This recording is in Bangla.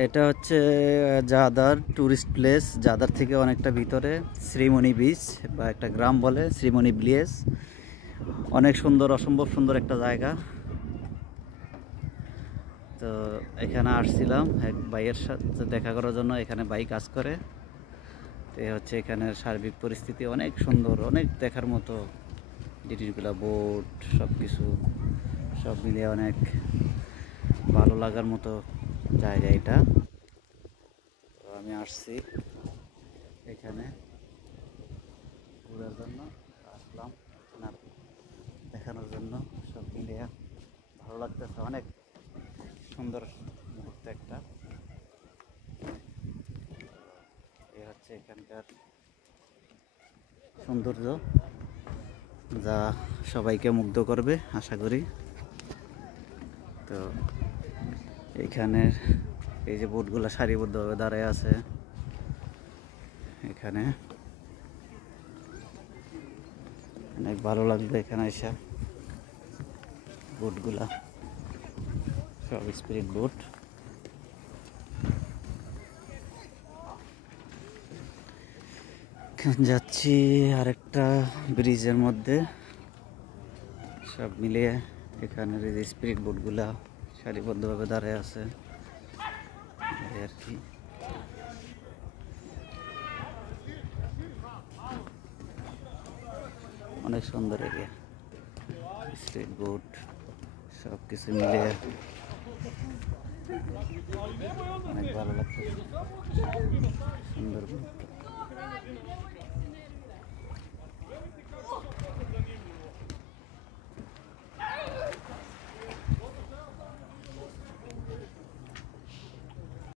এটা হচ্ছে জাদার টুরিস্ট প্লেস। জাদার থেকে অনেকটা ভিতরে শ্রীমণি বিচ বা একটা গ্রাম বলে শ্রীমণি ভিলেজ। অনেক সুন্দর, অসম্ভব সুন্দর একটা জায়গা। তো এখানে আসছিলাম এক ভাইয়ের সাথে দেখা করার জন্য। এখানে ভাই কাজ করে। তো হচ্ছে এখানের সার্বিক পরিস্থিতি অনেক সুন্দর, অনেক দেখার মতো জিনিসগুলা, বোট সব কিছু সব মিলিয়ে অনেক ভালো লাগার মতো জায়গা এটা। তো আমি আসছি এখানে ঘোরার জন্য, আসলাম আপনার দেখানোর জন্য। সব মিলিয়ে ভালো লাগতেছে, অনেক সুন্দর মুহূর্ত একটা। এই হচ্ছে এখানকার সৌন্দর্য, যা সবাইকে মুগ্ধ করবে আশা করি। তো এইখানের এই যে বোটগুলো সারিবদ্ধভাবে দাঁড়ায় আছে, এখানে অনেক ভালো লাগলো এখানে এসে। বোটগুলা সব স্পিরিট বোট। যাচ্ছি আরেকটা ব্রিজের মধ্যে। সব মিলিয়ে এখানের এই যে স্পিরিট বোটগুলা সারিবদ্ধভাবে দাঁড়ায় আছে এই আর কি। অনেক সুন্দর এরিয়া, স্পিরিট বোট সব কিছু মিলিয়ে অনেক ভালো লাগছে, সুন্দর মুহূর্ত।